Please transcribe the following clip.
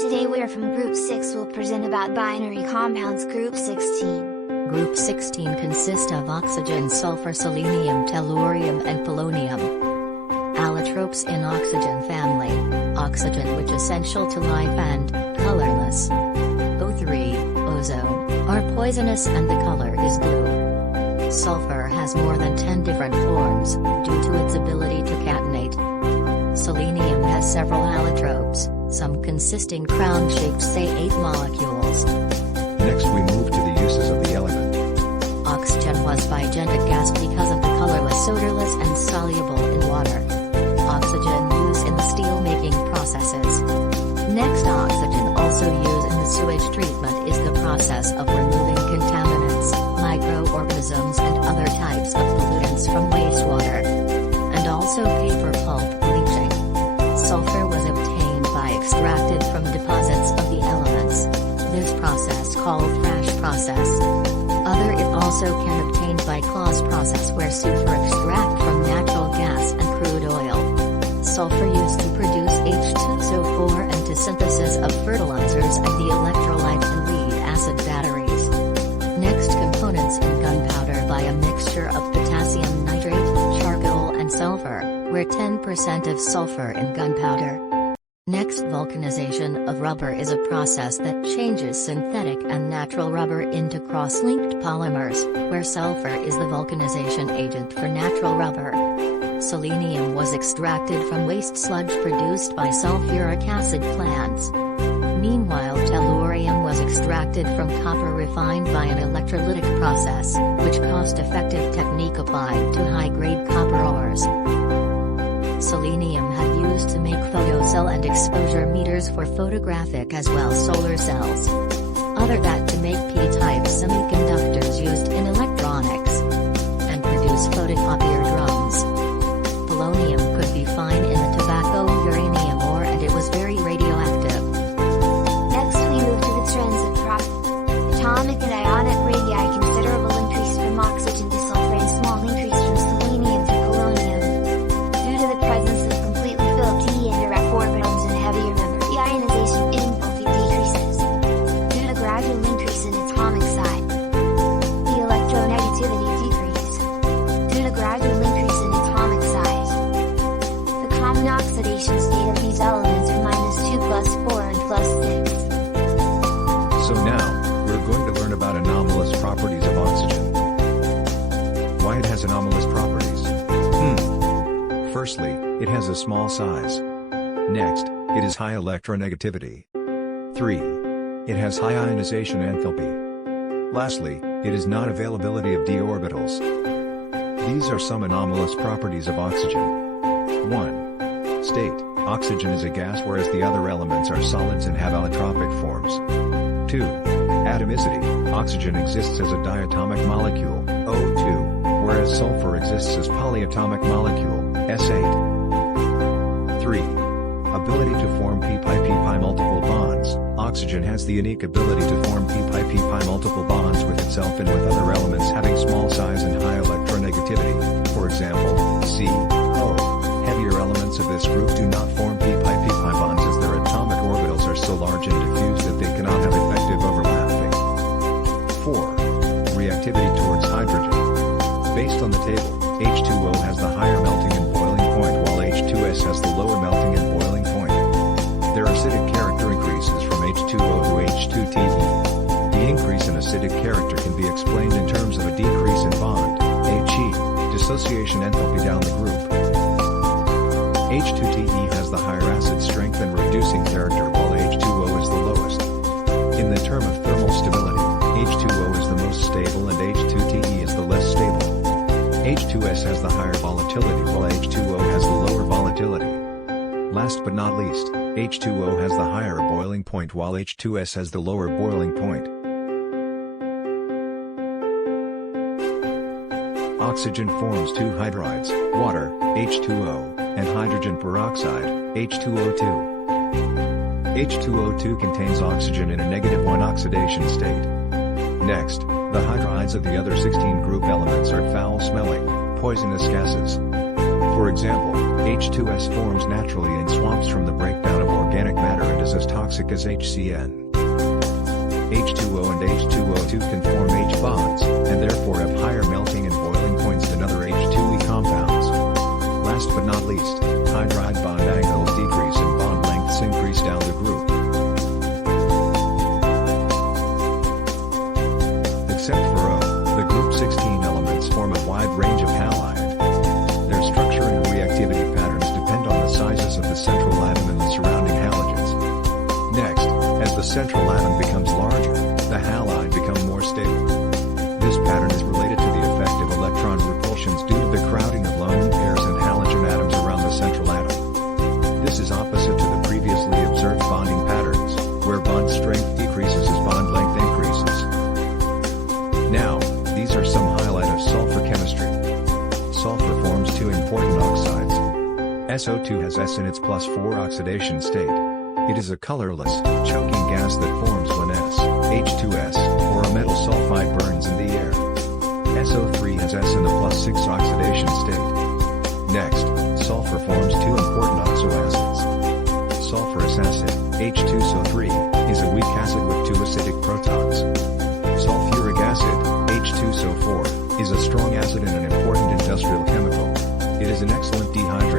Today we are from Group 6 will present about binary compounds Group 16. Group 16 consists of oxygen, sulfur, selenium, tellurium and polonium. Allotropes in oxygen family, oxygen which essential to life and colorless. O3, ozone, are poisonous and the color is blue. Sulfur has more than 10 different forms, due to its ability to catenate. Selenium has several allotropes, some consisting crown-shaped say 8 molecules. Next we move to the uses of the element. Oxygen was biogenic gas because of the colorless, odorless and soluble in water. Oxygen used in the steel-making processes. Next, oxygen also used in the sewage treatment is the process of removing contaminants, microorganisms and other types of pollutants from wastewater. And also paper pulp bleaching. Sulfur was obtained by extracted from deposits of the elements. This process called thrash process. Other it also can obtained by Claus process where sulfur extract from natural gas and crude oil. Sulfur used to produce H2SO4 and to synthesis of fertilizers and the electrolyte in lead acid batteries. Next, components in gunpowder by a mixture of potassium nitrate, charcoal and sulfur, where 10% of sulfur in gunpowder. Next, vulcanization of rubber is a process that changes synthetic and natural rubber into cross-linked polymers, where sulfur is the vulcanization agent for natural rubber. Selenium was extracted from waste sludge produced by sulfuric acid plants. Meanwhile, tellurium was extracted from copper refined by an electrolytic process, which cost-effective technique applied to high-grade copper ores. Selenium had used to make photocell and exposure meters for photographic as well solar cells. Other that to make P-type semiconductors used in electronics. And produce photocopier drums. Polonium could be found in the tobacco uranium ore and it was very radioactive. Next we move to the trends of atomic and ionic radii, considerable increase from oxygen to sulfur and small increase from selenium to polonium. Due to the presence of completely filled d indirect orbitals and heavier member, the ionization enthalpy decreases. Due to gradual increase in atomic size, the electronegativity decrease. Due to gradual increase in atomic size, the common oxidation state of these elements are -2 plus 4 and plus 6. So now, we're going to learn about anomalous properties of oxygen. Why it has anomalous properties? Firstly, it has a small size. Next, it is high electronegativity. 3. It has high ionization enthalpy. Lastly, it is not availability of d orbitals. These are some anomalous properties of oxygen. 1. State: oxygen is a gas whereas the other elements are solids and have allotropic forms. 2. Atomicity: oxygen exists as a diatomic molecule, O2, whereas sulfur exists as polyatomic molecule, S8. 3. Ability to form p-pi-p-pi multiple bonds: oxygen has the unique ability to form p-pi-p-pi multiple bonds with itself and with other elements having small size and high electronegativity, for example, CO. Heavier elements of this group do not form p-pi-p-pi bonds as their atomic orbitals are so large and diffuse that they cannot have effective overlapping. 4. Reactivity towards hydrogen. Based on the table, H2O has the higher melting and boiling point while H2S has the lower melting and boiling point. Their acidic character increases from H2O to H2TE. The increase in acidic character can be explained in terms of a decrease in bond, He, dissociation enthalpy down the group. H2TE has the higher acid strength and reducing character while H2O is the lowest. In the term of thermal stability, H2O is the most stable and H2TE is the less stable. H2S has the higher volatility while H2O has the lower volatility. Last but not least, H2O has the higher boiling point while H2S has the lower boiling point. Oxygen forms two hydrides, water, H2O, and hydrogen peroxide, H2O2. H2O2 contains oxygen in a -1 oxidation state. Next, the hydrides of the other 16 group elements are foul-smelling, poisonous gases. For example, H2S forms naturally in swamps from the breakdown of organic matter and is as toxic toxic as HCN. H2O and H2O2 can form H bonds, and therefore have higher melting and boiling points than other H2E compounds. Last but not least, hydride bond angles decrease and bond lengths increase down the group. Except for O, the group 16 elements form a wide range of halide. Their structure and reactivity patterns depend on the sizes of the central atom and the surrounding halogens. Next, as the central atom becomes larger, the halide become more stable. This pattern is related to the effect of electron repulsions due to the crowding of lone pairs and halogen atoms around the central atom. This is opposite to the previously observed bonding patterns, where bond strength decreases as bond length increases. Now, these are some highlight of sulfur chemistry. Sulfur forms two important oxides. SO2 has S in its +4 oxidation state. It is a colorless, choking gas that forms when S, H2S, or a metal sulfide burns in the air. SO3 has S in the +6 oxidation state. Next, sulfur forms two important oxoacids. Sulfurous acid, H2SO3, is a weak acid with two acidic protons. Sulfuric acid, H2SO4, is a strong acid and an important industrial chemical. It is an excellent dehydrator.